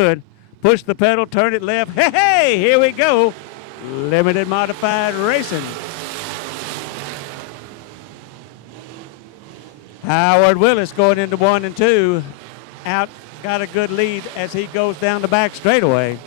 Good. Push the pedal, turn it left. Hey, hey, here we go. Limited modified racing. Howard Willis going into 1 and 2. Out, got a good lead as he goes down the back straightaway.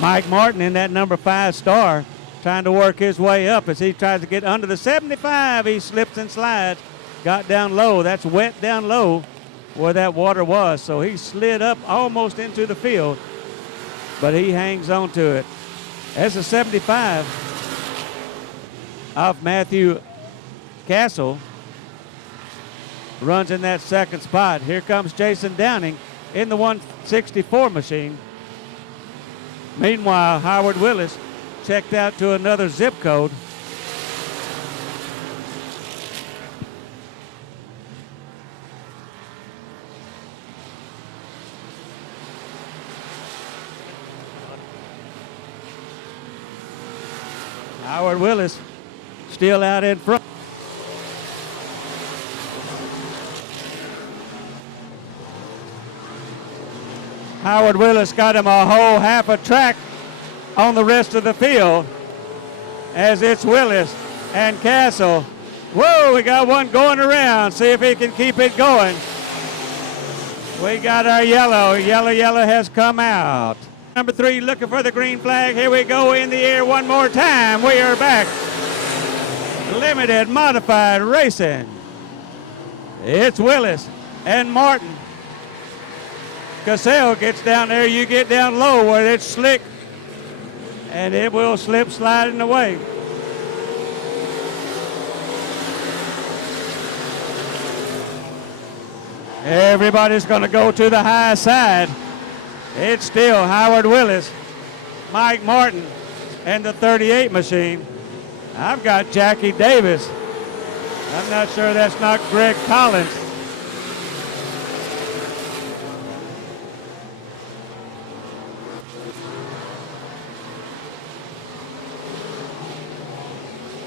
Mike Martin in that number 5 star trying to work his way up as he tries to get under the 75. He slips and slides, got down low. That's wet down low where that water was. So he slid up almost into the field, but he hangs on to it. As a 75 of Matthew Castle runs in that second spot. Here comes Jason Downing in the 164 machine. Meanwhile, Howard Willis checked out to another zip code. Howard Willis still out in front. Howard Willis got him a whole half a track on the rest of the field as it's Willis and Castle. Whoa, we got one going around. See if he can keep it going. We got our yellow. Yellow has come out. Number 3 looking for the green flag. Here we go in the air one more time. We are back. Limited modified racing. It's Willis and Martin. Cassell gets down there. You get down low where it's slick, and it will slip sliding away. Everybody's going to go to the high side. It's still Howard Willis, Mike Martin, and the 38 machine. I've got Jackie Davis. I'm not sure that's not Greg Collins.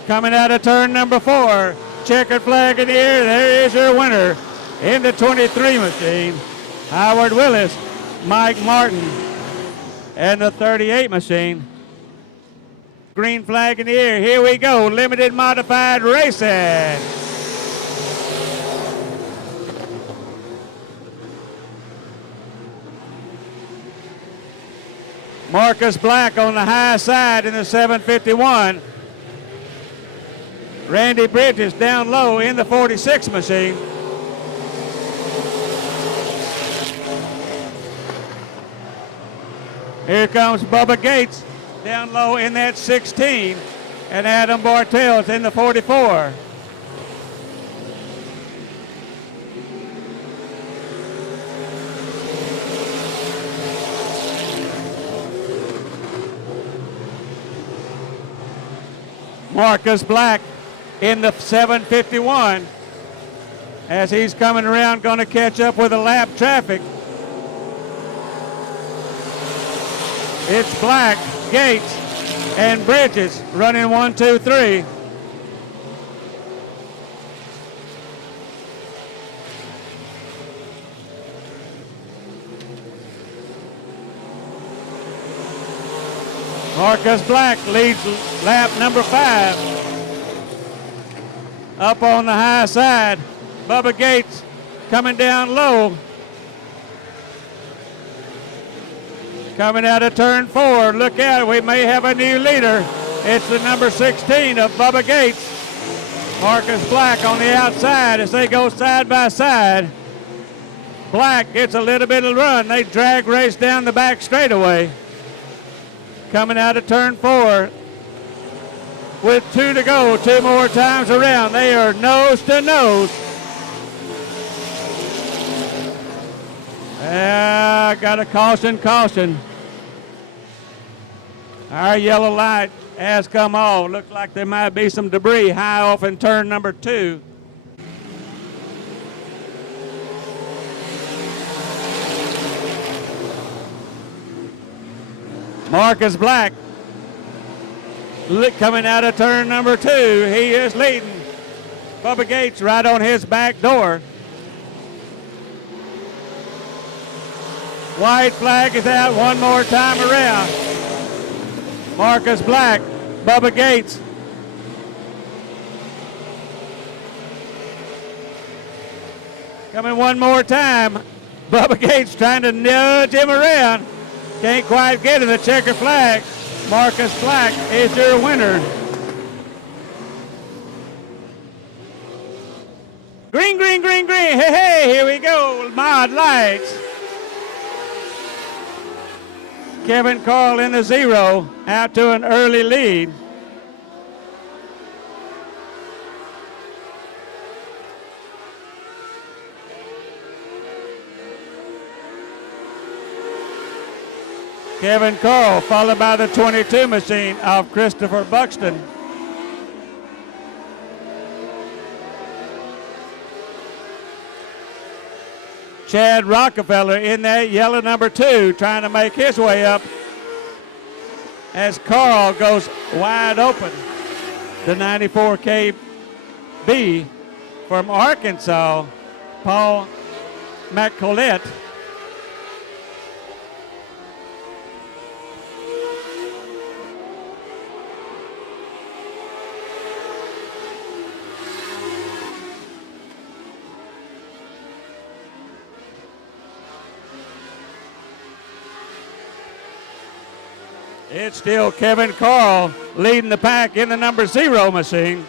Coming out of turn number 4, checkered flag in the air. There is your winner in the 23 machine, Howard Willis, Mike Martin, and the 38 machine. Green flag in the air. Here we go. Limited modified racing. Marcus Black on the high side in the 751. Randy Bridges down low in the 46 machine. Here comes Bubba Gates down low in that 16, and Adam Bartels in the 44. Marcus Black in the 751 as he's coming around, going to catch up with the lap traffic. It's Black, Gates, and Bridges running 1, 2, 3. Marcus Black leads lap number 5. Up on the high side, Bubba Gates coming down low. Coming out of turn 4, look out, we may have a new leader. It's the number 16 of Bubba Gates. Marcus Black on the outside as they go side by side. Black gets a little bit of run. They drag race down the back straightaway. Coming out of turn 4 with 2 to go, 2 more times around. They are nose to nose. Got a caution. Our yellow light has come on. Looks like there might be some debris high off in turn number 2. Marcus Black coming out of turn number 2. He is leading Bubba Gates right on his back door. White flag is out one more time around. Marcus Black, Bubba Gates. Coming one more time. Bubba Gates trying to nudge him around. Can't quite get him. The checker flag. Marcus Black is your winner. Green, green, green, green. Hey, hey, here we go. Mod lights. Kevin Carl in the 0, out to an early lead. Kevin Carl, followed by the 22 machine of Christopher Buxton. Chad Rockefeller in that yellow number 2, trying to make his way up as Carl goes wide open. The 94 KB from Arkansas, Paul McCollette. It's still Kevin Carl leading the pack in the number 0 machine.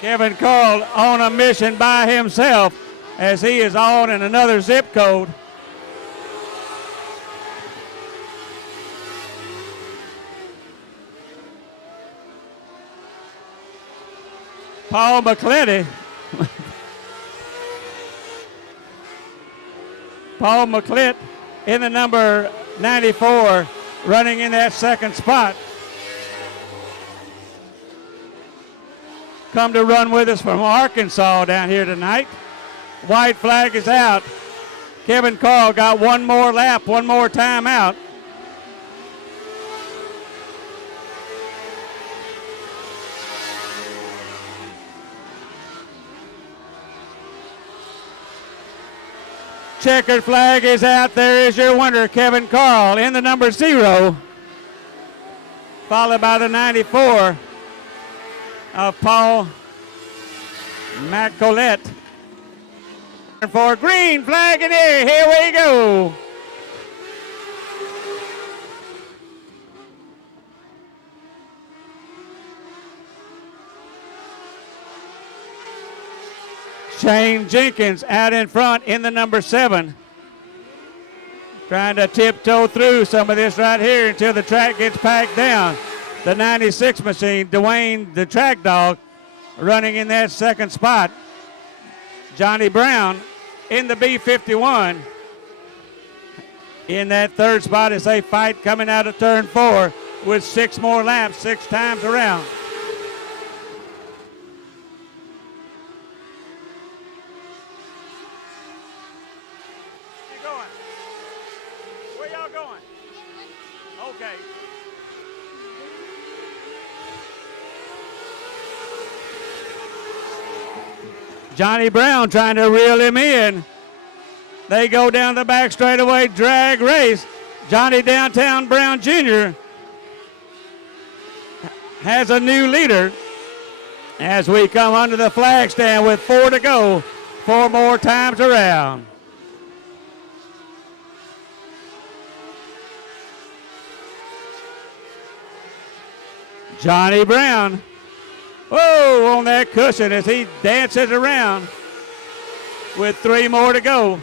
Kevin Carl on a mission by himself as he is on in another zip code. Paul McCletty. Paul McClett in the number 94, running in that second spot. Come to run with us from Arkansas down here tonight. White flag is out. Kevin Carl got one more lap, one more time out. Checkered flag is out. There is your winner, Kevin Carl, in the number 0, followed by the 94 of Paul McCollette. For green flag in here, here we go. Shane Jenkins out in front in the number 7. Trying to tiptoe through some of this right here until the track gets packed down. The 96 machine, Dwayne the track dog, running in that second spot. Johnny Brown in the B51. In that third spot is a fight coming out of turn 4 with 6 more laps, 6 times around. Okay. Johnny Brown trying to reel him in. They go down the back straightaway, drag race. Johnny Downtown Brown Jr. has a new leader as we come under the flag stand with 4 to go, 4 more times around. Johnny Brown, whoa, on that cushion as he dances around with 3 more to go.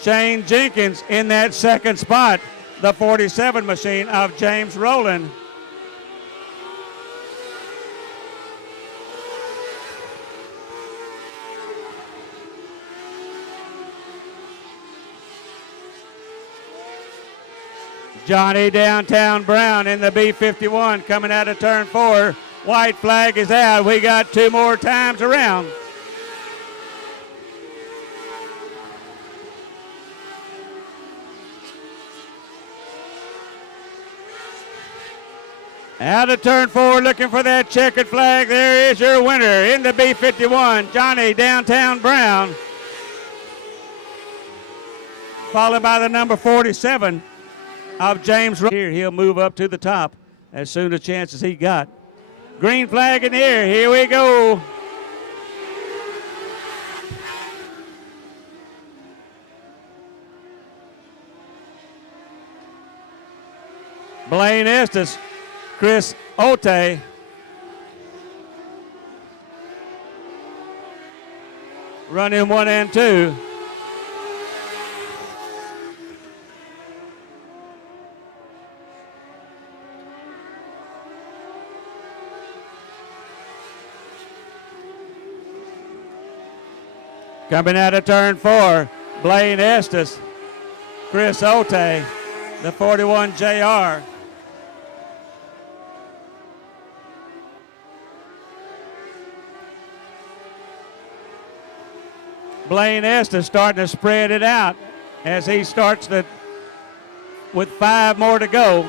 Shane Jenkins in that second spot, the 47 machine of James Rowland. Johnny Downtown Brown in the B51 coming out of turn 4 White flag is out. We got 2 more times around. Out of turn 4, looking for that checkered flag. There is your winner in the B51, Johnny Downtown Brown. Followed by the number 47 of James. Here, he'll move up to the top as soon as chances he got. Green flag in the air. Here we go. Blaine Estes, Chris Ote. Running 1 and 2. Coming out of turn 4, Blaine Estes, Chris Ote, the 41 JR. Blaine Estes starting to spread it out as he starts with 5 more to go.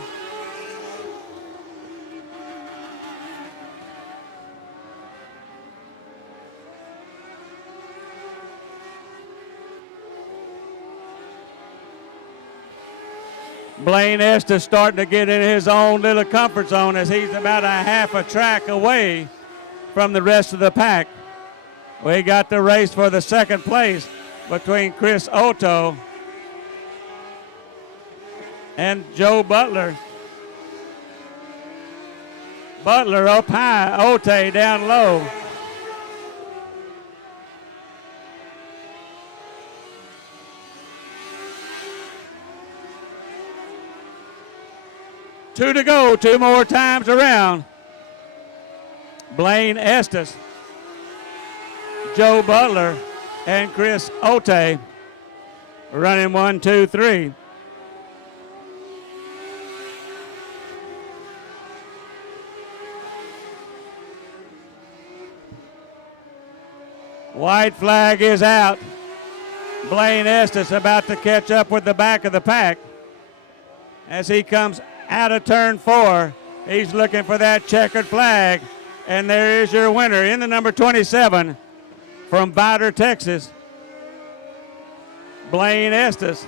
Blaine Estes starting to get in his own little comfort zone as he's about a half a track away from the rest of the pack. We got the race for the second place between Chris Otto and Joe Butler. Butler up high, Ote down low. Two to go, 2 more times around. Blaine Estes, Joe Butler, and Chris Ote running 1, 2, 3. White flag is out. Blaine Estes about to catch up with the back of the pack as he comes out of turn 4. He's looking for that checkered flag. And there is your winner in the number 27 from Vider, Texas, Blaine Estes,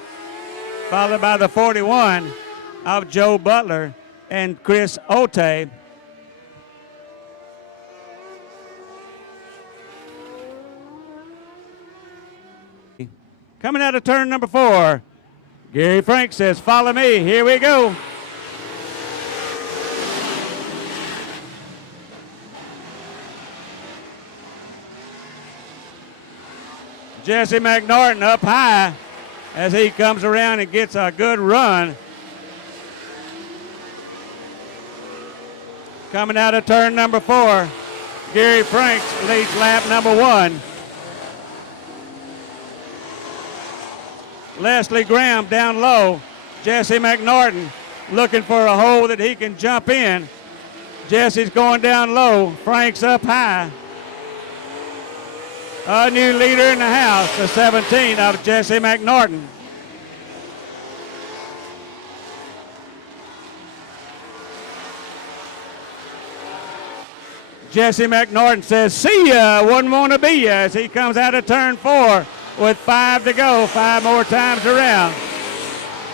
followed by the 41 of Joe Butler and Chris Ote. Coming out of turn number 4, Gary Frank says, follow me. Here we go. Jesse McNorton up high as he comes around and gets a good run. Coming out of turn number 4, Gary Franks leads lap number 1. Leslie Graham down low. Jesse McNorton looking for a hole that he can jump in. Jesse's going down low. Frank's up high. A new leader in the house, the 17 of Jesse McNorton. Jesse McNorton says, see ya, wouldn't want to be ya, as he comes out of turn 4 with 5 to go, 5 more times around.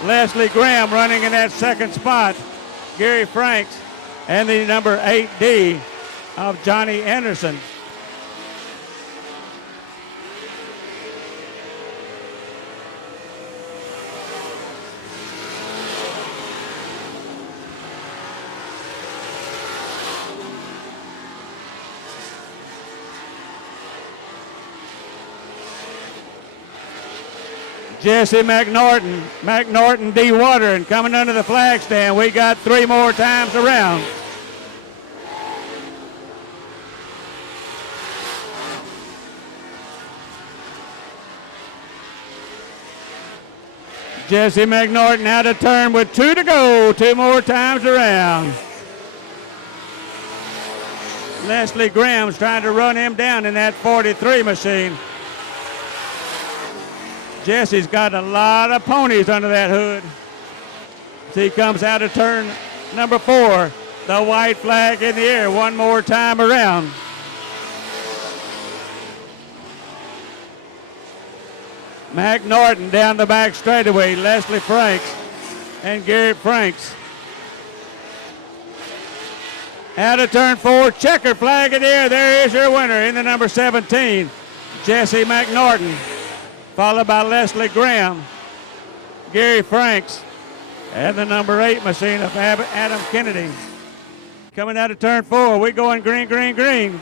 Leslie Graham running in that second spot. Gary Franks and the number 8D of Johnny Anderson. Jesse McNorton de-watering, coming under the flag stand. We got 3 more times around. Jesse McNorton out of turn with 2 to go, 2 more times around. Leslie Graham's trying to run him down in that 43 machine. Jesse's got a lot of ponies under that hood. As he comes out of turn number 4, the white flag in the air one more time around. Mac Norton down the back straightaway, Leslie Franks and Garrett Franks. Out of turn 4, checkered flag in the air. There is your winner in the number 17, Jesse McNorton, followed by Leslie Graham, Gary Franks, and the number 8 machine of Adam Kennedy. Coming out of turn 4, we going green, green, green.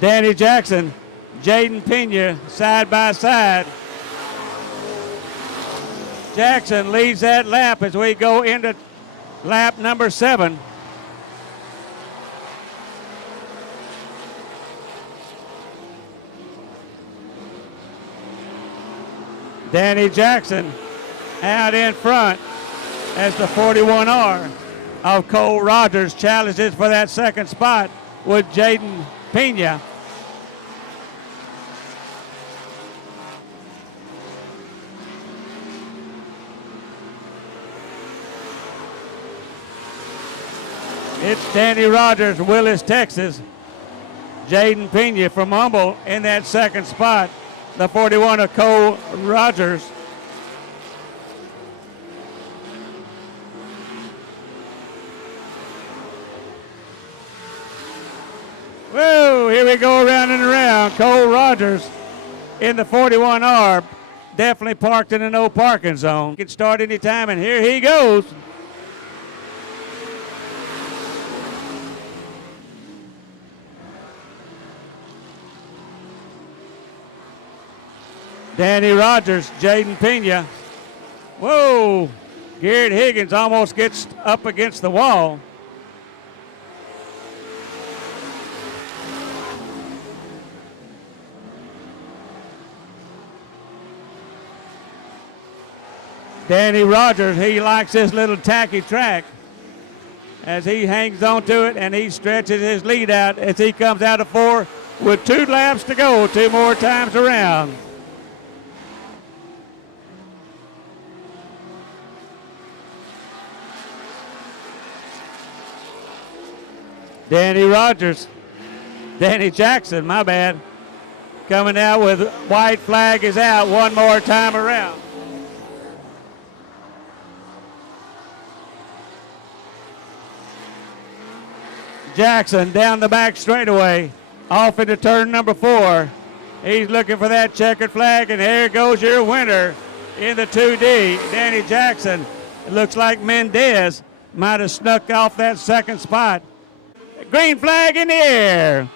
Danny Jackson, Jaden Pena, side by side. Jackson leads that lap as we go into lap number 7. Danny Jackson out in front as the 41R of Cole Rogers challenges for that second spot with Jaden Pena. It's Danny Rogers, Willis, Texas. Jaden Pena from Humble in that second spot. The 41 of Cole Rogers. Whoa, here we go around and around. Cole Rogers in the 41R. Definitely parked in a no parking zone. Can start anytime, and here he goes. Danny Rogers, Jaden Pena. Whoa, Garrett Higgins almost gets up against the wall. Danny Rogers, he likes this little tacky track as he hangs on to it and he stretches his lead out as he comes out of 4 with 2 laps to go, 2 more times around. Danny Rogers, Danny Jackson, my bad, coming out with white flag is out one more time around. Jackson down the back straightaway, off into turn number 4. He's looking for that checkered flag, and here goes your winner in the 2D, Danny Jackson. It looks like Mendez might have snuck off that second spot. Green flag in the air.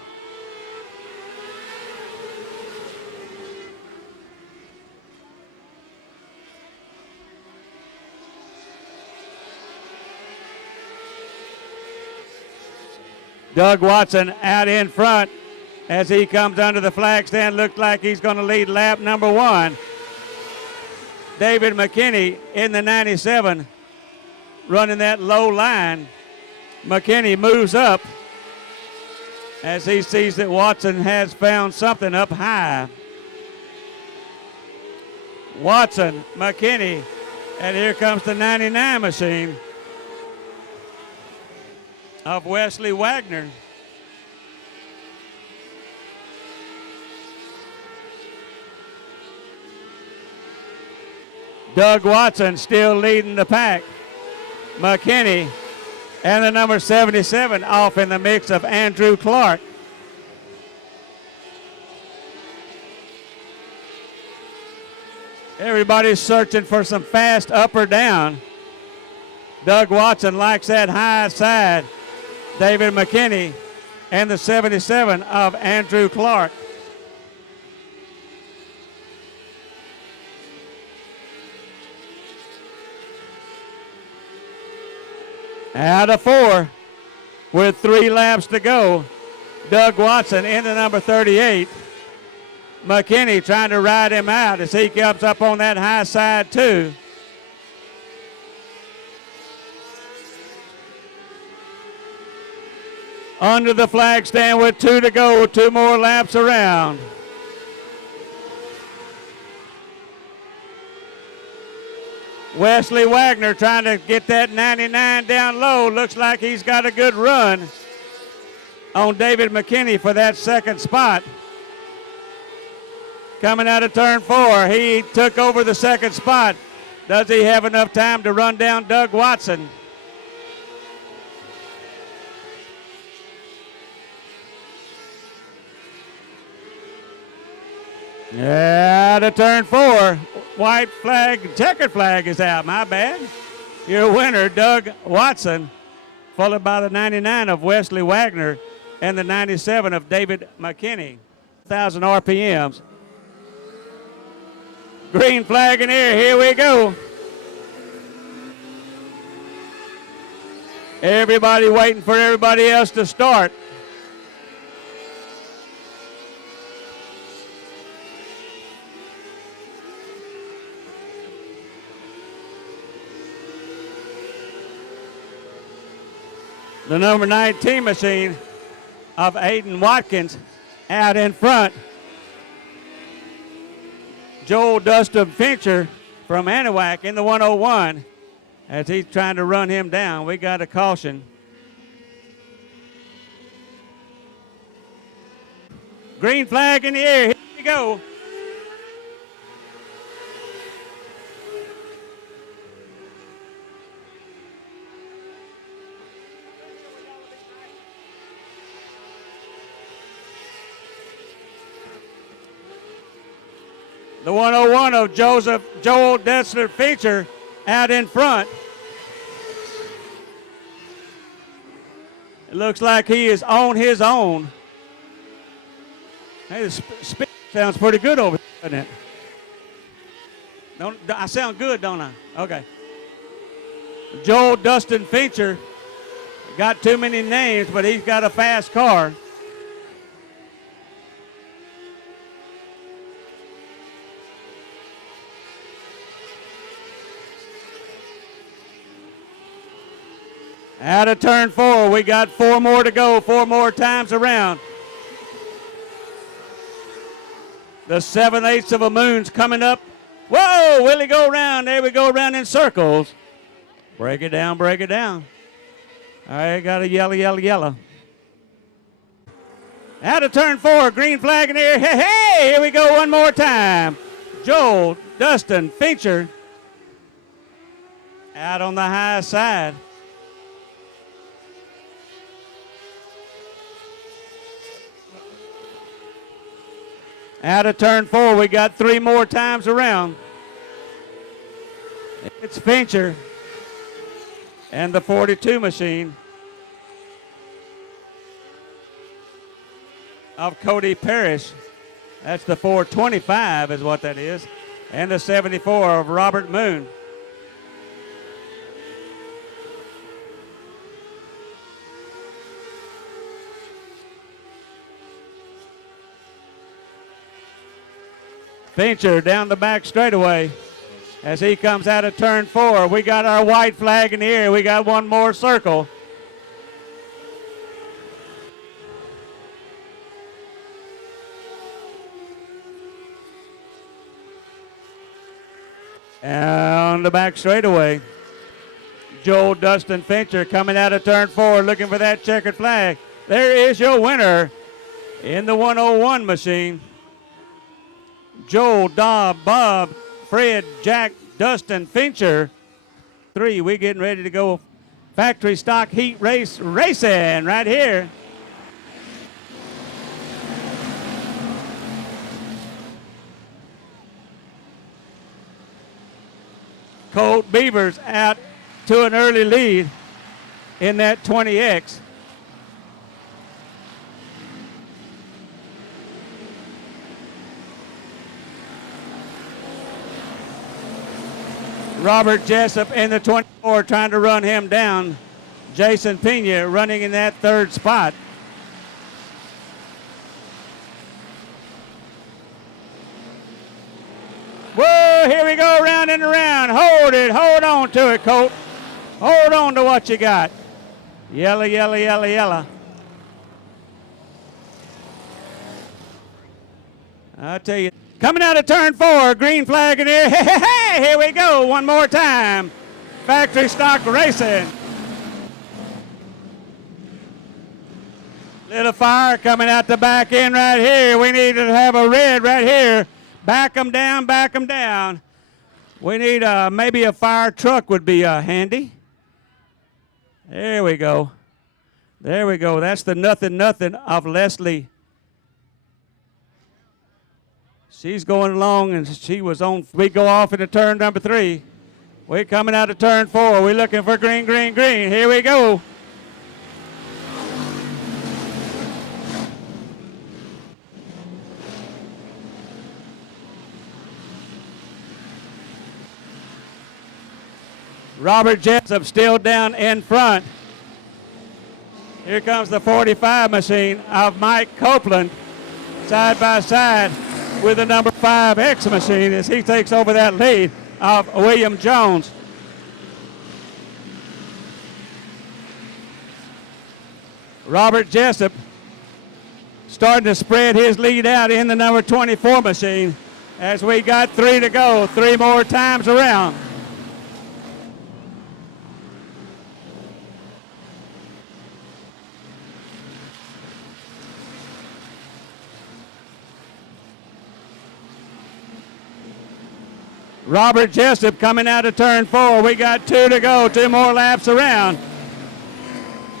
Doug Watson out in front as he comes under the flag stand. Looked like he's going to lead lap number 1. David McKinney in the 97 running that low line. McKinney moves up as he sees that Watson has found something up high. Watson, McKinney, and here comes the 99 machine of Wesley Wagner. Doug Watson still leading the pack. McKinney and the number 77 off in the mix of Andrew Clark. Everybody's searching for some fast up or down. Doug Watson likes that high side. David McKinney and the 77 of Andrew Clark. Out of 4 with 3 laps to go. Doug Watson in the number 38. McKinney trying to ride him out as he comes up on that high side too. Under the flag stand with 2 to go, 2 more laps around. Wesley Wagner trying to get that 99 down low. Looks like he's got a good run on David McKinney for that second spot. Coming out of turn 4, he took over the second spot. Does he have enough time to run down Doug Watson? Yeah, to turn 4. White flag, checkered flag is out. My bad. Your winner, Doug Watson, followed by the 99 of Wesley Wagner and the 97 of David McKinney. 1,000 RPMs. Green flag in the air. Here we go. Everybody waiting for everybody else to start. The number 19 machine of Aiden Watkins out in front. Joel Dustin Fincher from Anahuac in the 101 as he's trying to run him down. We got a caution. Green flag in the air. Here we go. The 101 of Joel Dessler Fincher out in front. It looks like he is on his own. Hey, the speed sounds pretty good over here, doesn't it? I sound good, don't I? Okay. Joel Dustin Fincher got too many names, but he's got a fast car. Out of turn 4, we got 4 more to go, 4 more times around. The 7/8 of a moon's coming up. Whoa, will he go around? There we go around in circles. Break it down, break it down. All right, got a yellow, yellow, yellow. Out of turn 4, green flag in the air. Hey, hey, here we go one more time. Joel Dustin Fincher out on the high side. Out of turn 4, we got 3 more times around. It's Fincher and the 42 machine of Cody Parrish. That's the 425 is what that is. And the 74 of Robert Moon. Fincher down the back straightaway as he comes out of turn 4. We got our white flag in the air. We got one more circle. Down the back straightaway. Joel Dustin Fincher coming out of turn 4 looking for that checkered flag. There is your winner in the 101 machine. Joel, Bob, Fred, Jack, Dustin, Fincher. 3, we getting ready to go factory stock heat race racing right here. Colt Beavers out to an early lead in that 20X. Robert Jessup in the 24 trying to run him down. Jason Pena running in that 3rd spot. Here we go, round and around. Hold it. Hold on to it, Colt. Hold on to what you got. Yellow, yellow, yellow, yellow. I'll tell you. Coming out of turn 4, green flag in here. Hey, hey, hey, here we go. One more time. Factory stock racing. Little fire coming out the back end right here. We need to have a red right here. Back them down, back them down. We need maybe a fire truck would be handy. There we go. There we go. That's the nothing of Leslie. She's going along, and she was on. We go off into turn number 3. We're coming out of turn 4. We're looking for green, green, green. Here we go. Robert Jessup still down in front. Here comes the 45 machine of Mike Copeland, side by side with the number 5X machine as he takes over that lead of William Jones. Robert Jessup starting to spread his lead out in the number 24 machine as we got 3 to go, 3 more times around. Robert Jessup coming out of turn 4. We got 2 to go, 2 more laps around.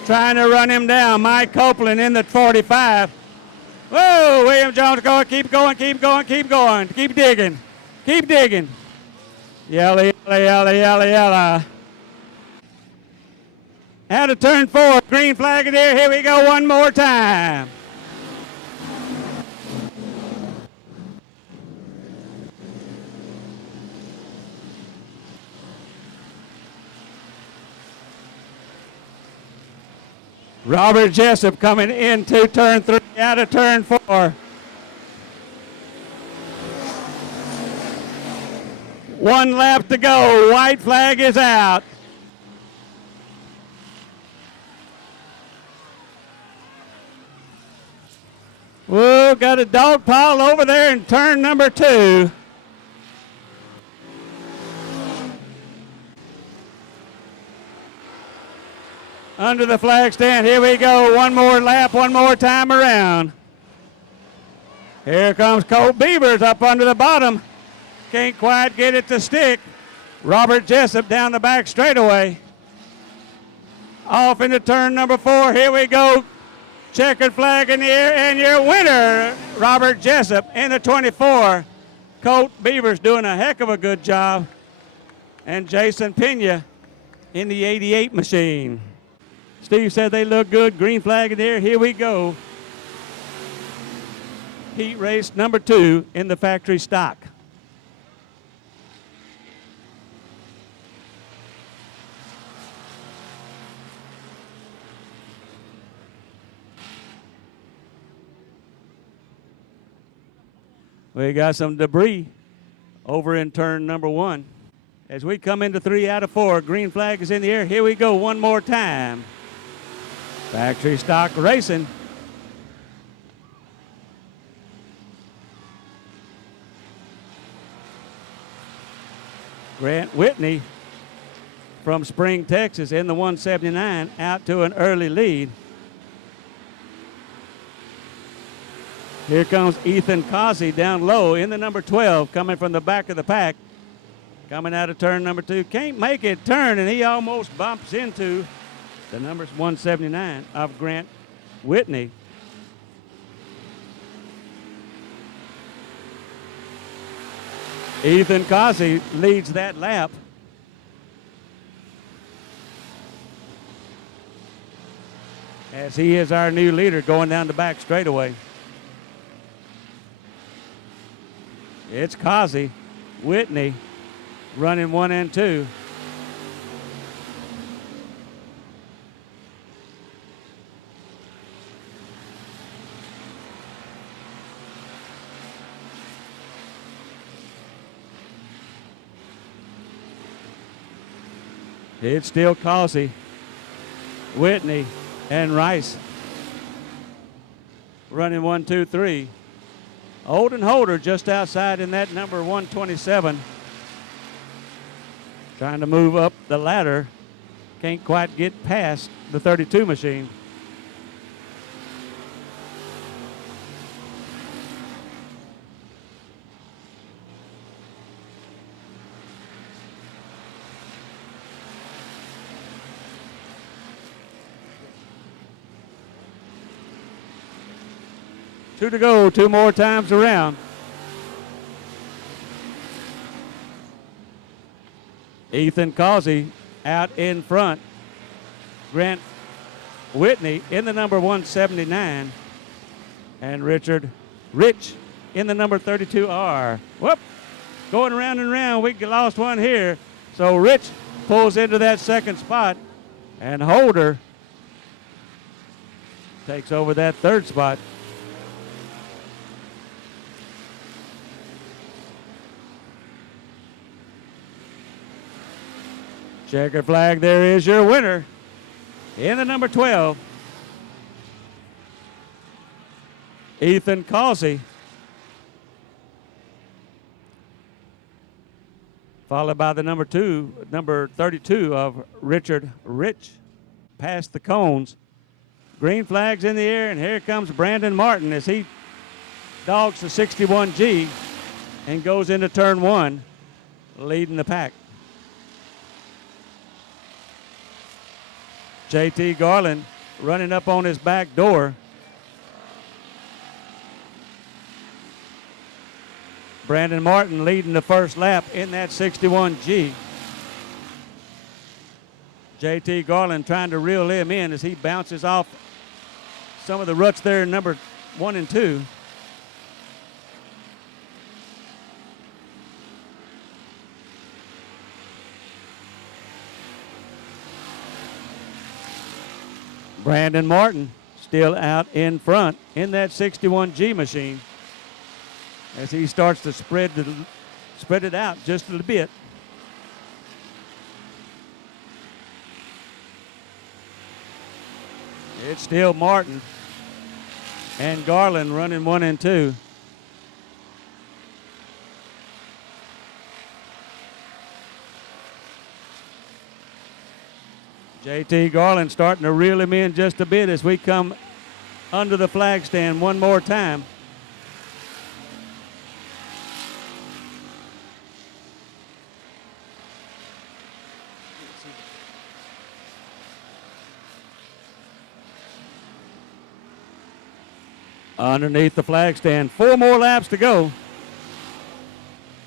Trying to run him down. Mike Copeland in the 45. Whoa, William Jones going, keep going, keep going, keep going. Keep digging, keep digging. Yellow, yellow, yellow, yellow, yellow. Out of turn 4, green flag in there. Here we go one more time. Robert Jessup coming into turn 3, out of turn 4. One lap to go. White flag is out. Whoa, got a dog pile over there in turn number 2. Under the flag stand. Here we go. One more lap, one more time around. Here comes Colt Beavers up under the bottom. Can't quite get it to stick. Robert Jessup down the back straightaway. Off into turn number 4. Here we go. Checkered flag in the air, and your winner, Robert Jessup in the 24. Colt Beavers doing a heck of a good job. And Jason Pena in the 88 machine. Steve said they look good. Green flag in there. Here we go. Heat race number 2 in the factory stock. We got some debris over in turn number 1. As we come into 3 out of 4, green flag is in the air. Here we go one more time. Factory stock racing. Grant Whitney from Spring, Texas in the 179 out to an early lead. Here comes Ethan Causey down low in the number 12 coming from the back of the pack. Coming out of turn number 2. Can't make it turn, and he almost bumps into the number 179 of Grant Whitney. Ethan Causey leads that lap. As he is our new leader going down the back straightaway. It's Causey, Whitney running 1 and 2. It's still Causey, Whitney, and Rice running 1, 2, 3. Holden Holder just outside in that number 127. Trying to move up the ladder. Can't quite get past the 32 machine. Two to go, two more times around. Ethan Causey out in front. Grant Whitney in the number 179. And Rich in the number 32R. Whoop! Going round and round. We lost one here. So Rich pulls into that second spot. And Holder takes over that third spot. Checker flag, there is your winner in the number 12. Ethan Causey. Followed by the number 32 of Richard Rich. Past the cones. Green flag's in the air, and here comes Brandon Martin as he dogs the 61G and goes into turn 1, leading the pack. JT Garland running up on his back door. Brandon Martin leading the first lap in that 61G. JT Garland trying to reel him in as he bounces off some of the ruts there in number 1 and 2. Brandon Martin still out in front in that 61G machine as he starts to spread it out just a little bit. It's still Martin and Garland running 1 and 2. JT Garland starting to reel him in just a bit as we come under the flag stand one more time. Underneath the flag stand, 4 more laps to go.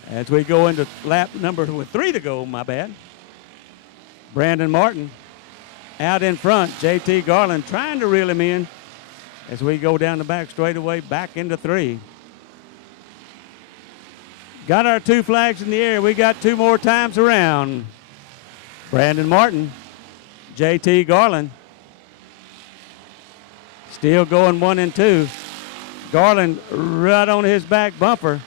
As we go into lap number 3 to go, my bad. Brandon Martin out in front. JT Garland trying to reel him in as we go down the back straightaway back into 3. Got our 2 flags in the air. We got 2 more times around. Brandon Martin, JT Garland. Still going 1 and 2. Garland right on his back bumper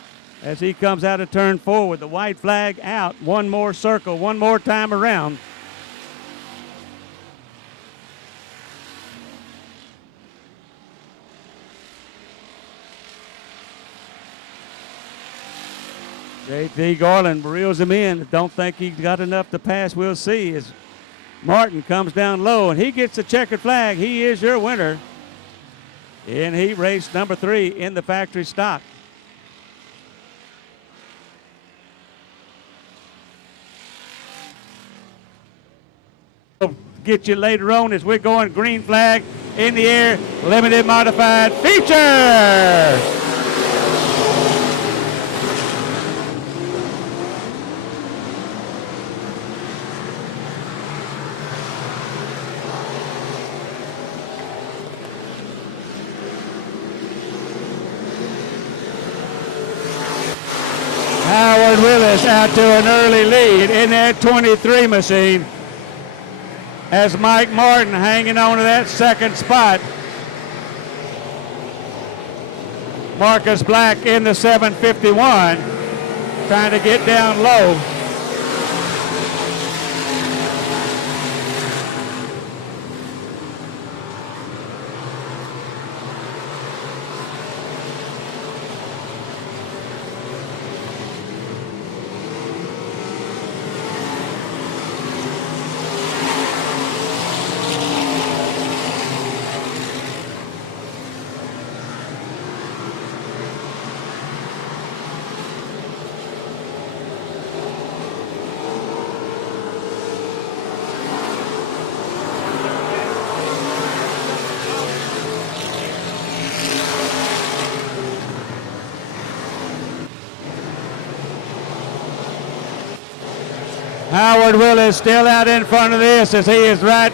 as he comes out of turn 4 with the white flag out. 1 more circle, 1 more time around. JT Garland reels him in. Don't think he's got enough to pass. We'll see as Martin comes down low and he gets the checkered flag. He is your winner in heat race number 3 in the factory stock. We'll get you later on as we're going green flag in the air, limited modified feature. Howard Willis out to an early lead in that 23 machine as Mike Martin hanging on to that second spot. Marcus Black in the 751 trying to get down low. Howard Willis still out in front of this as he is right,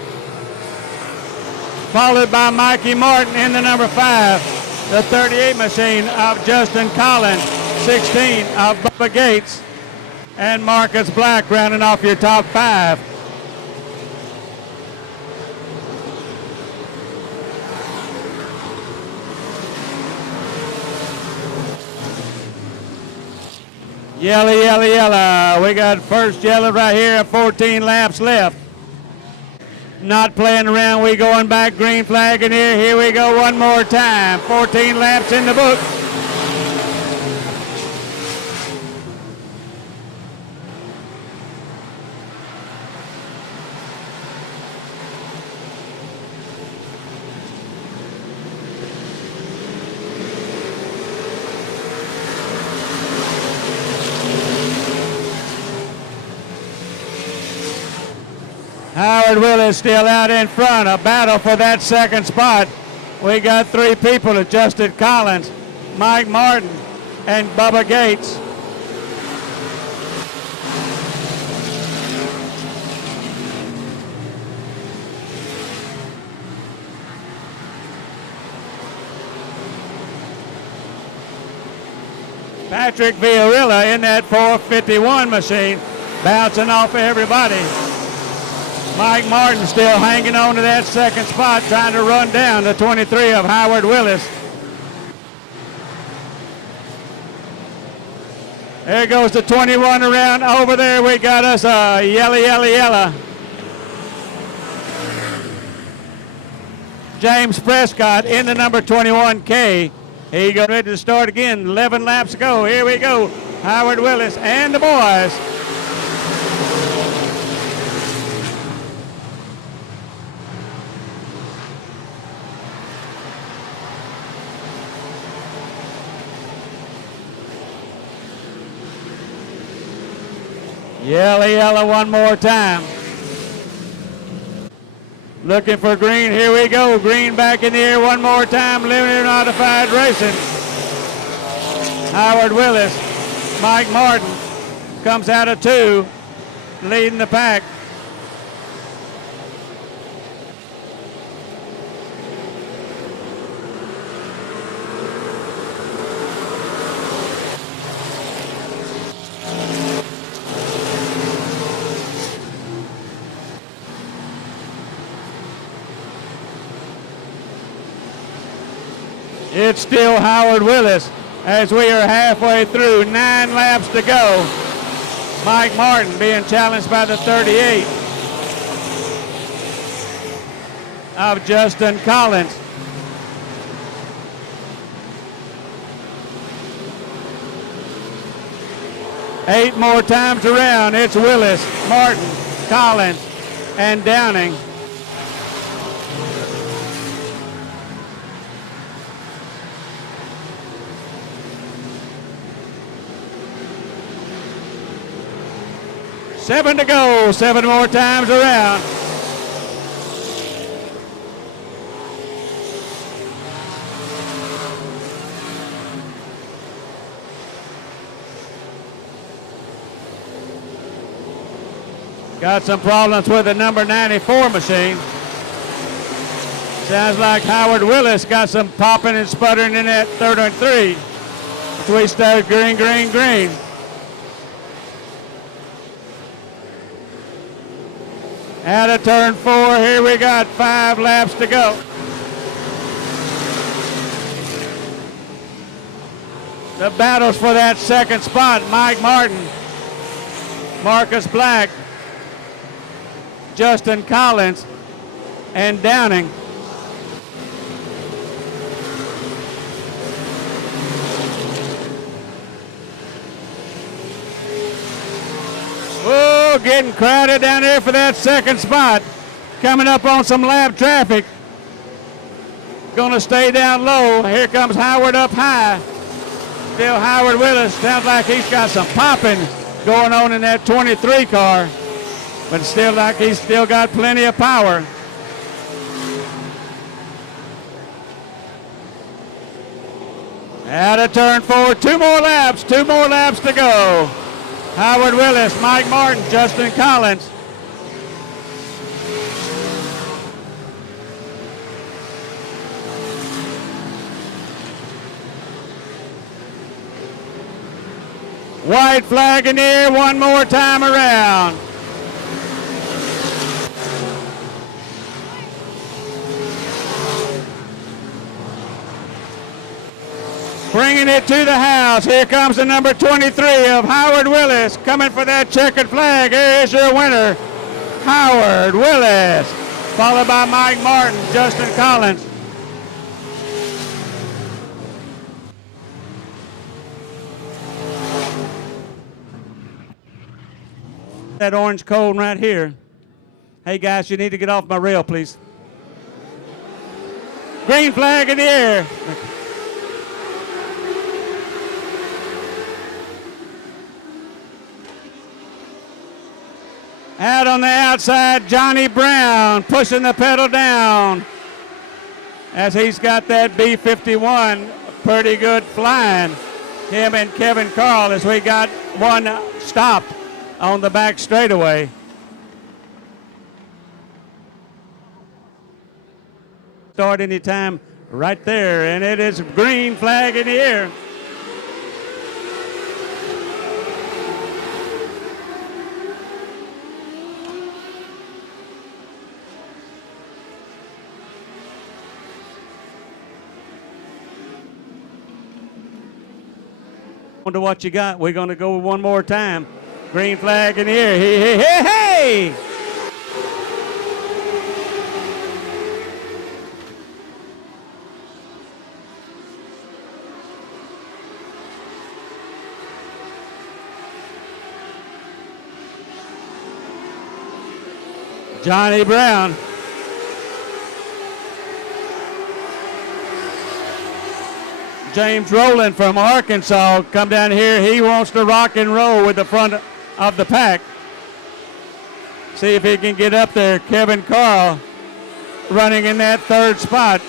followed by Mikey Martin in the number 5, the 38 machine of Justin Collins, 16 of Bubba Gates, and Marcus Black rounding off your top 5. Yellow, yellow, yellow. We got first yellow right here, 14 laps left. Not playing around, we going back, green flag in here. Here we go one more time. 14 laps in the book. Howard Willis still out in front, a battle for that second spot. We got 3 people, Justin Collins, Mike Martin, and Bubba Gates. Patrick Villarilla in that 451 machine, bouncing off of everybody. Mike Martin still hanging on to that second spot, trying to run down the 23 of Howard Willis. There goes the 21 around. Over there we got us a yellow, yellow, yellow. James Prescott in the number 21K. He got ready to start again. 11 laps to go. Here we go. Howard Willis and the boys. Yellow, yellow one more time. Looking for green. Here we go. Green back in the air one more time. Limited modified racing. Howard Willis. Mike Martin comes out of 2, leading the pack. It's still Howard Willis as we are halfway through. 9 laps to go. Mike Martin being challenged by the 38 of Justin Collins. Eight more times around. It's Willis, Martin, Collins, and Downing. Seven to go, 7 more times around. Got some problems with the number 94 machine. Sounds like Howard Willis got some popping and sputtering in that 33. We started green, green, green. Out of turn 4, here we got 5 laps to go. The battles for that second spot, Mike Martin, Marcus Black, Justin Collins, and Downing. Oh, getting crowded down there for that second spot. Coming up on some lap traffic. Going to stay down low. Here comes Howard up high. Still Howard Willis. Sounds like he's got some popping going on in that 23 car. But still like he's still got plenty of power. Out of turn 4. 2 more laps. 2 more laps to go. Howard Willis, Mike Martin, Justin Collins. White flag in the air one more time around. Bringing it to the house. Here comes the number 23 of Howard Willis coming for that checkered flag. Here is your winner, Howard Willis, followed by Mike Martin, Justin Collins. That orange cone right here. Hey guys, you need to get off my rail, please. Green flag in the air. Out on the outside, Johnny Brown pushing the pedal down as he's got that B-51 pretty good flying. Him and Kevin Carl as we got one stop on the back straightaway. Start anytime right there, and it is green flag in the air. Wonder what you got. We're going to go one more time. Green flag in the air. Hey, hey, hey, hey! Johnny Brown. James Rowland from Arkansas come down here. He wants to rock and roll with the front of the pack. See if he can get up there. Kevin Carl running in that third spot.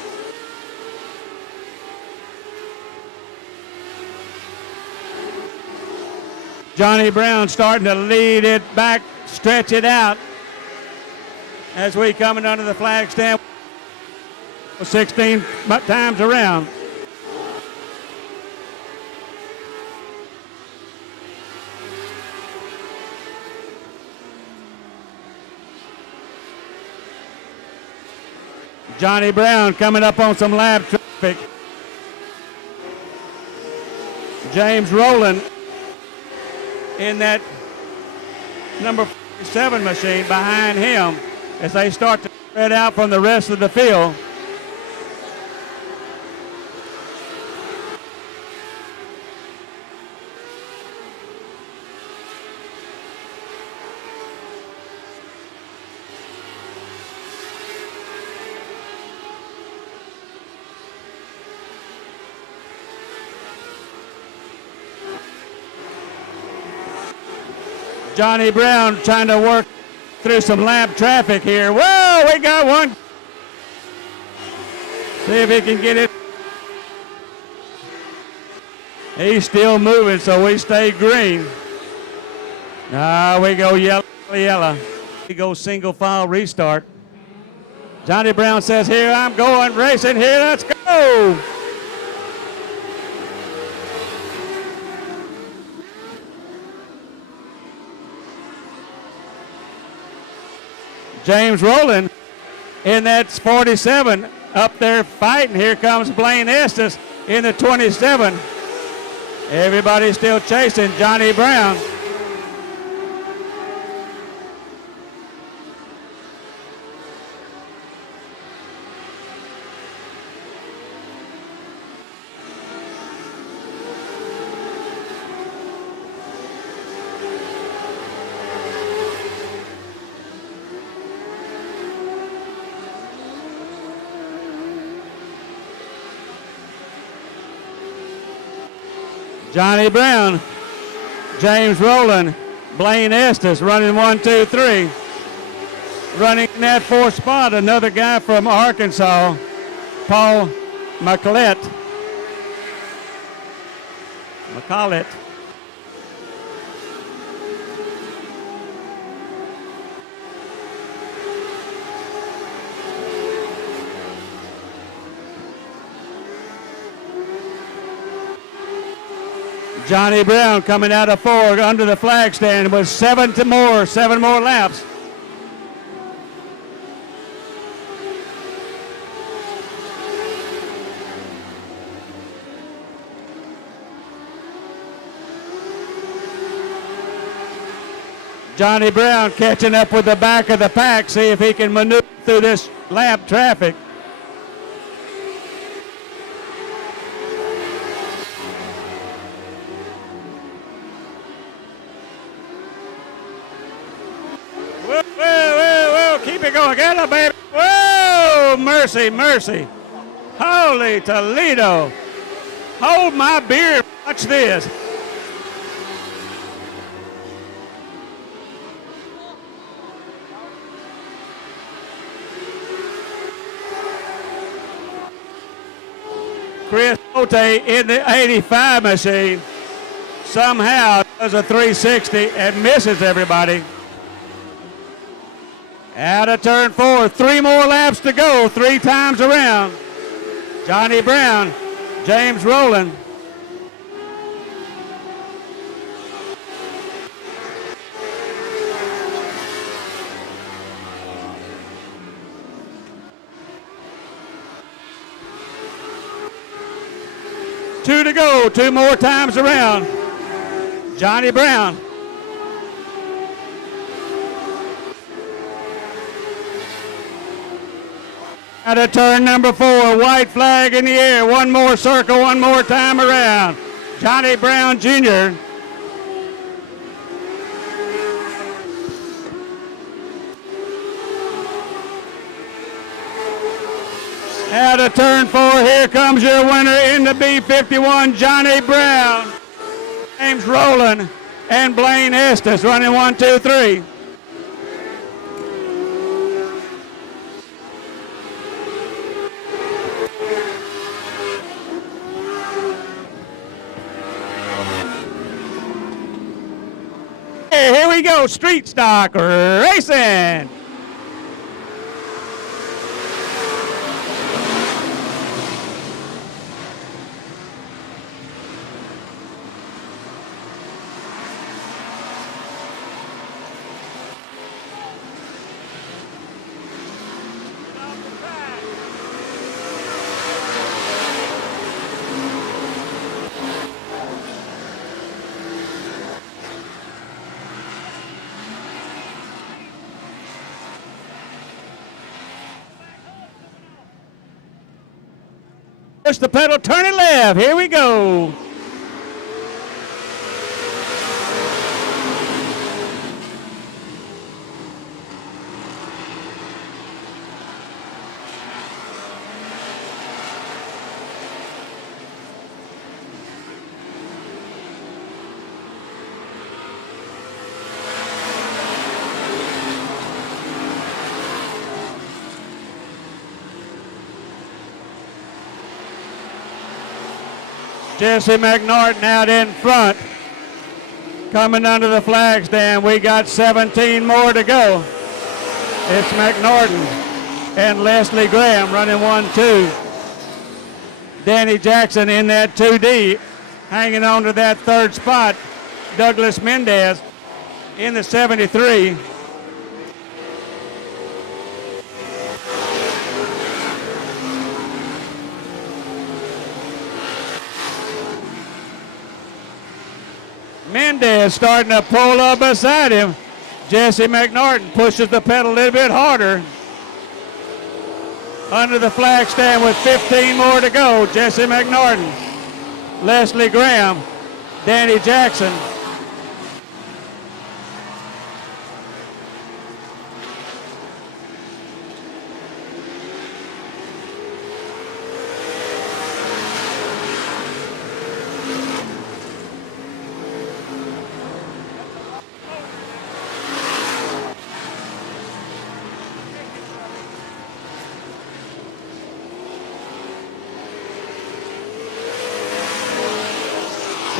Johnny Brown starting to lead it back, stretch it out as we coming under the flag stand 16 times around. Johnny Brown coming up on some lap traffic. James Rowland in that number 47 machine behind him as they start to spread out from the rest of the field. Johnny Brown trying to work through some lap traffic here. Whoa, we got one. See if he can get it. He's still moving, so we stay green. We go yellow, yellow. We go single file restart. Johnny Brown says, here I'm going, racing here, let's go. James Rowland in that 47 up there fighting. Here comes Blaine Estes in the 27. Everybody's still chasing Johnny Brown. Johnny Brown, James Rowland, Blaine Estes running 1, 2, 3. Running in that fourth spot, another guy from Arkansas, Paul McCollett. Johnny Brown coming out of 4 under the flag stand with 7 more laps. Johnny Brown catching up with the back of the pack, see if he can maneuver through this lap traffic. Whoa, keep it going, get it, baby. Whoa, mercy. Holy Toledo. Hold my beer, watch this. Chris Ote in the 85 machine somehow does a 360 and misses everybody. Out of turn 4, 3 more laps to go, 3 times around. Johnny Brown, James Rowland. Two to go, 2 more times around. Johnny Brown. Out of turn number 4, white flag in the air. 1 more circle, 1 more time around. Johnny Brown Jr. Out of turn 4, here comes your winner in the B51, Johnny Brown. James Rowland and Blaine Estes running 1, 2, 3. Hey, here we go, street stock racing. Push the pedal, turn it left. Here we go. Jesse McNorton out in front. Coming under the flag stand. We got 17 more to go. It's McNorton and Leslie Graham running 1, 2. Danny Jackson in that 2D, hanging on to that 3rd spot. Douglas Mendez in the 73. Mendez starting to pull up beside him. Jesse McNorton pushes the pedal a little bit harder. Under the flag stand with 15 more to go. Jesse McNorton, Leslie Graham, Danny Jackson.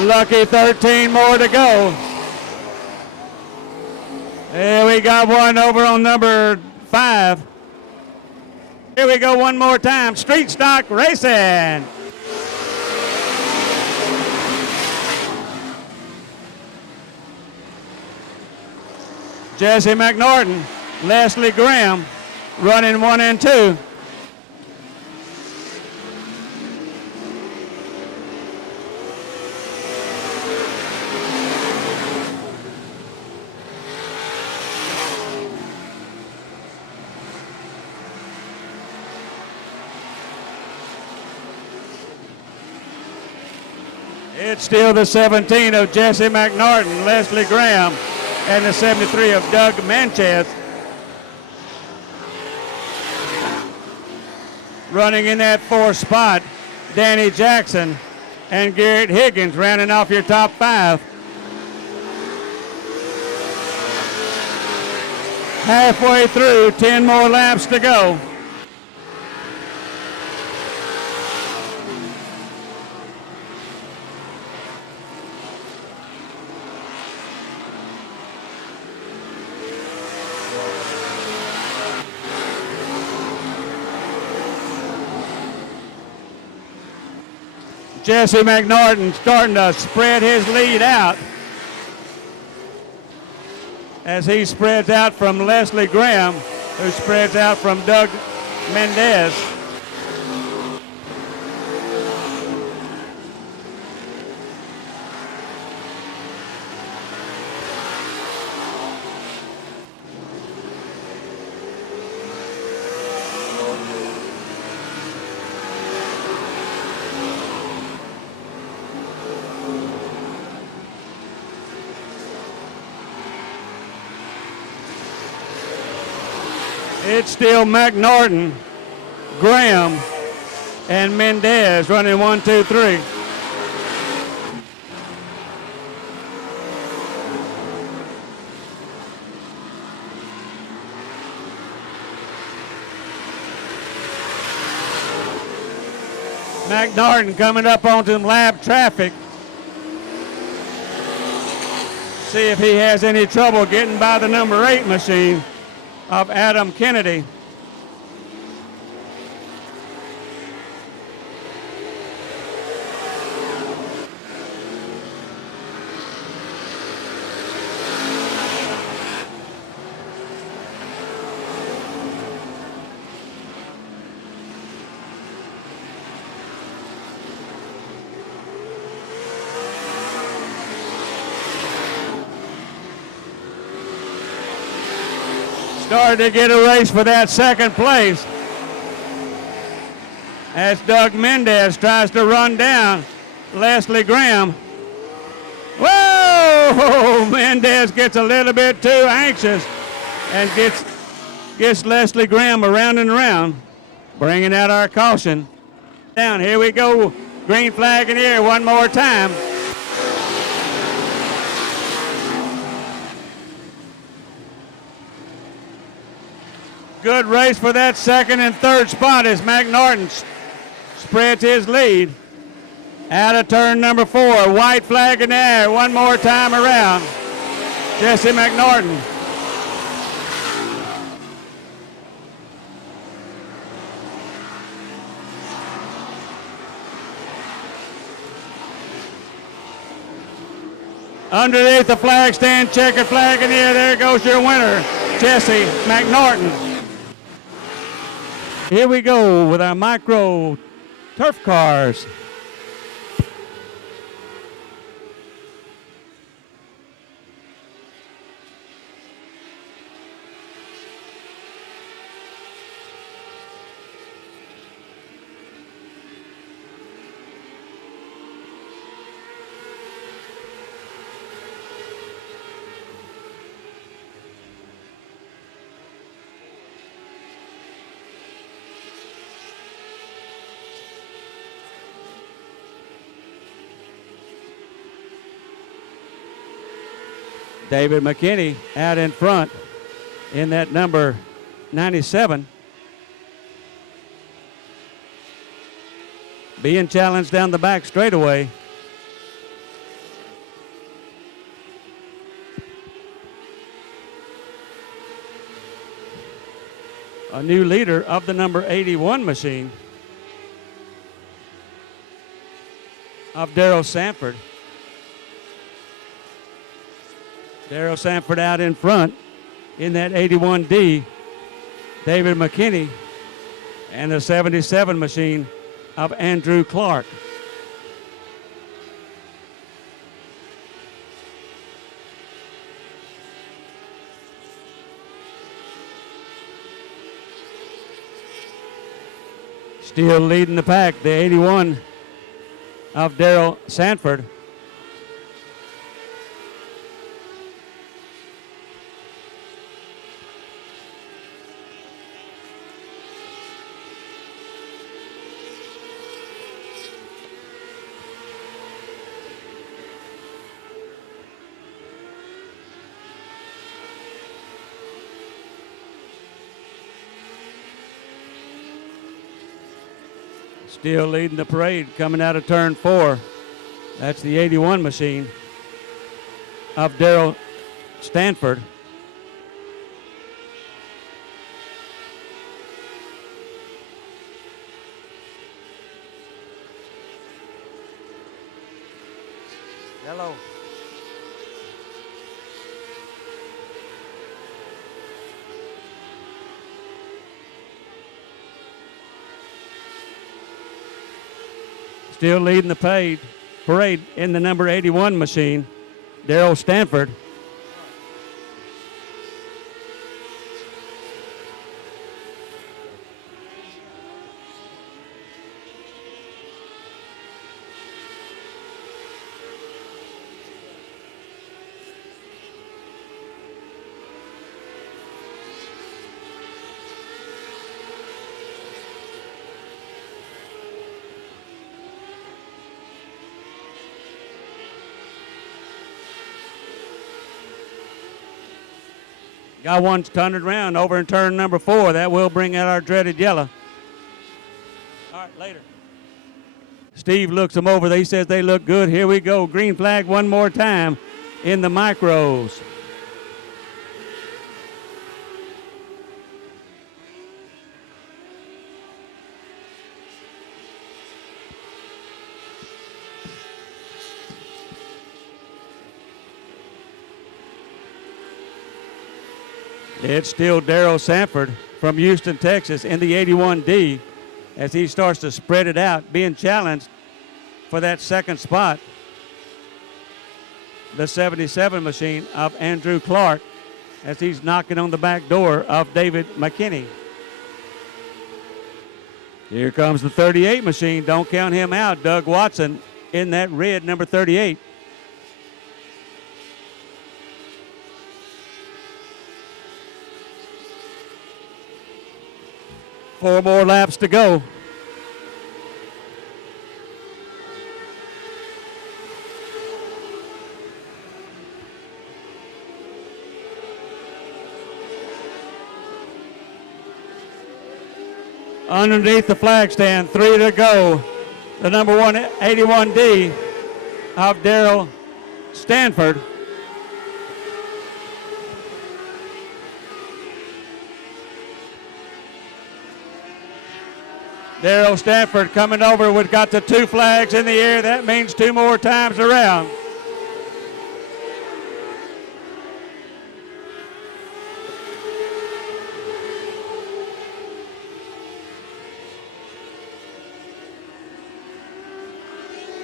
Lucky 13 more to go. There we got one over on number 5. Here we go one more time. Street stock racing. Jesse McNorton, Leslie Graham running 1 and 2. It's still the 17 of Jesse McNorton, Leslie Graham, and the 73 of Doug Manchez. Running in that 4th spot, Danny Jackson and Garrett Higgins rounding off your top 5. Halfway through, 10 more laps to go. Jesse McNorton starting to spread his lead out as he spreads out from Leslie Graham, who spreads out from Doug Mendez. It's still McNorton, Graham, and Mendez running 1, 2, 3. McNorton coming up onto lap traffic. See if he has any trouble getting by the number 8 machine of Adam Kennedy. Started to get a race for that 2nd place as Doug Mendez tries to run down Leslie Graham. Whoa! Mendez gets a little bit too anxious and gets Leslie Graham around and around, bringing out our caution. Down, here we go. Green flag in the air one more time. Good race for that 2nd and 3rd spot as McNorton spreads his lead. Out of turn number 4, white flag in the air, one more time around. Jesse McNorton. Underneath the flag stand, checkered flag in the air, there goes your winner, Jesse McNorton. Here we go with our micro turf cars. David McKinney out in front in that number 97. Being challenged down the back straightaway. A new leader of the number 81 machine of Darrell Sanford. Darrell Sanford out in front in that 81D, David McKinney, and the 77 machine of Andrew Clark. Still leading the pack, the 81 of Daryl Sanford. Still leading the parade coming out of turn 4. That's the 81 machine of Daryl Stanford. Hello. Still leading the parade in the number 81 machine, Daryl Stanford. Got one turned around over in turn number 4. That will bring out our dreaded yellow. All right, later. Steve looks them over. He says they look good. Here we go. Green flag one more time in the micros. It's still Daryl Sanford from Houston, Texas in the 81D as he starts to spread it out, being challenged for that second spot. The 77 machine of Andrew Clark as he's knocking on the back door of David McKinney. Here comes the 38 machine. Don't count him out. Doug Watson in that red number 38. Four more laps to go. Underneath the flag stand, 3 to go. The number 181D of Daryl Stanford. Daryl Stanford coming over. We've got the 2 flags in the air. That means 2 more times around.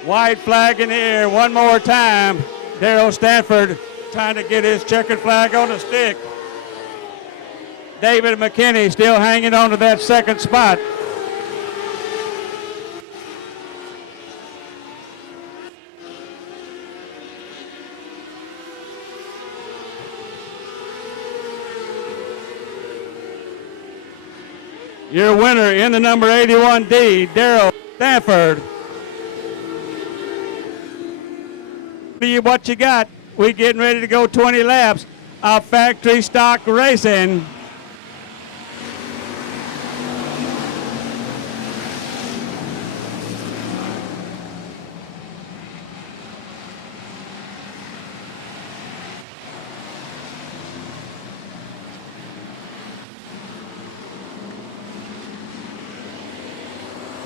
White flag in the air one more time. Daryl Stanford trying to get his checkered flag on the stick. David McKinney still hanging on to that second spot. Your winner in the number 81D, Daryl Stanford. What you got? We getting ready to go 20 laps of factory stock racing.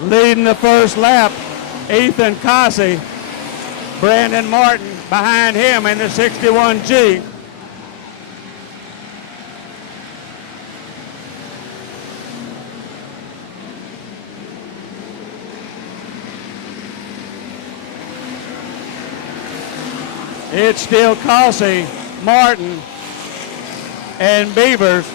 Leading the first lap, Ethan Cossey. Brandon Martin behind him in the 61G. It's still Causey, Martin, and Beavers.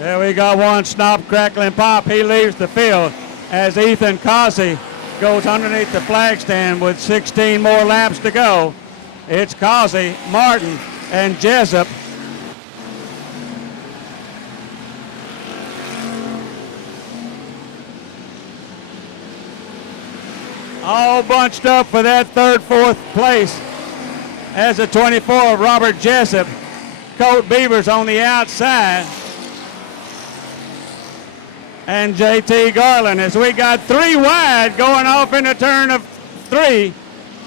There we got one snap, crackling pop. He leaves the field as Ethan Causey goes underneath the flag stand with 16 more laps to go. It's Causey, Martin, and Jessup. All bunched up for that third, fourth place as the 24 of Robert Jessup. Colt Beavers on the outside. And JT Garland as we got 3 wide going off in the turn of 3.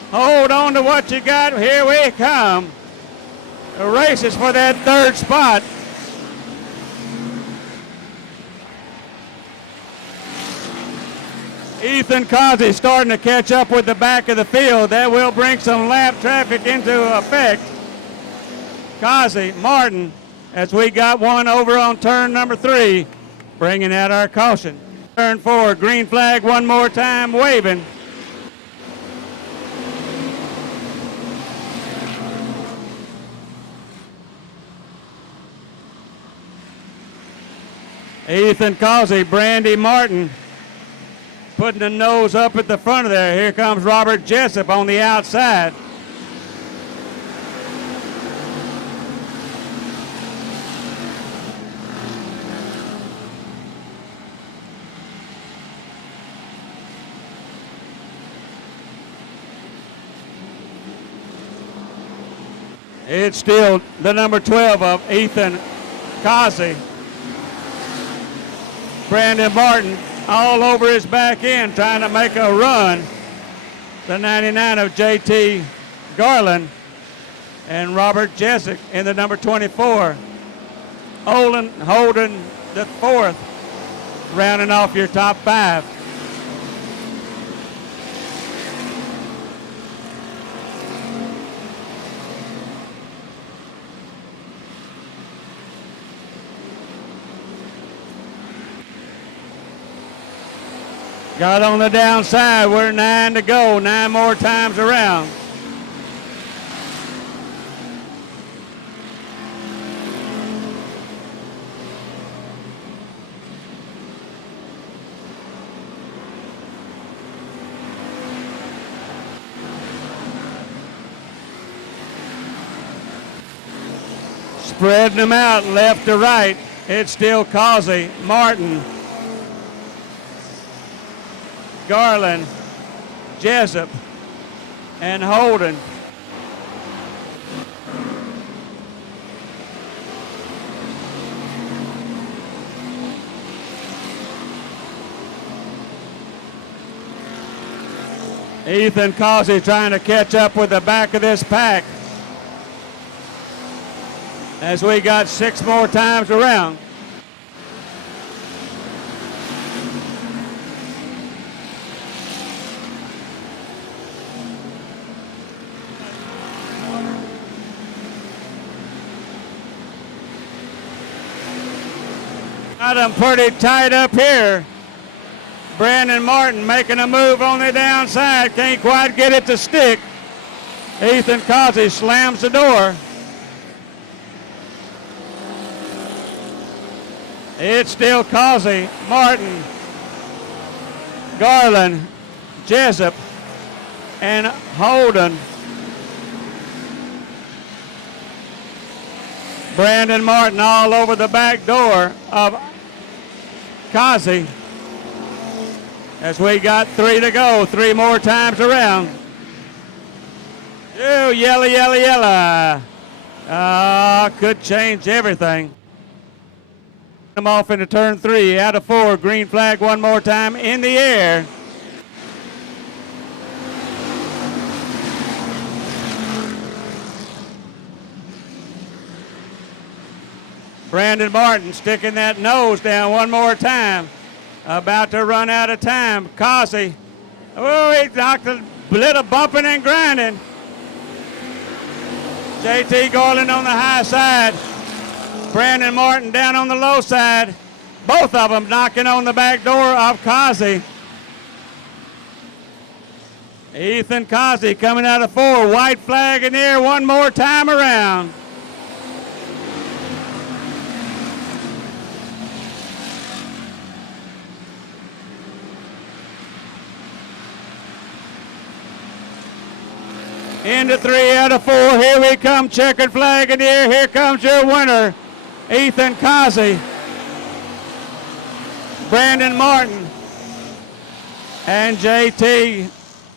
Hold on to what you got. Here we come. The race is for that third spot. Ethan Causey starting to catch up with the back of the field. That will bring some lap traffic into effect. Causey, Martin, as we got one over on turn number 3. Bringing out our caution. Turn 4, green flag one more time, waving. Ethan Causey, Brandy Martin, putting the nose up at the front of there. Here comes Robert Jessup on the outside. It's still the number 12 of Ethan Causey. Brandon Martin all over his back end trying to make a run. The 99 of JT Garland and Robert Jessup in the number 24. Holden the 4th, rounding off your top 5. Got on the downside, we're 9 to go, 9 more times around. Spreading them out left to right. It's still Causey, Martin, Garland, Jessup, and Holden. Ethan Causey trying to catch up with the back of this pack as we got 6 more times around. Got them pretty tight up here. Brandon Martin making a move on the downside. Can't quite get it to stick. Ethan Causey slams the door. It's still Causey, Martin, Garland, Jessup, and Holden. Brandon Martin all over the back door of Causey. As we got 3 to go, 3 more times around. Oh, yella, yella, yella. Could change everything. Come off into turn 3, out of 4, green flag one more time in the air. Brandon Martin sticking that nose down one more time. About to run out of time. Causey. Oh, he knocked a little bumping and grinding. JT Garland on the high side. Brandon Martin down on the low side. Both of them knocking on the back door of Causey. Ethan Causey coming out of 4. White flag in there one more time around. Into 3 out of 4. Here we come. Checkered flag in the air. Here comes your winner, Ethan Causey. Brandon Martin and JT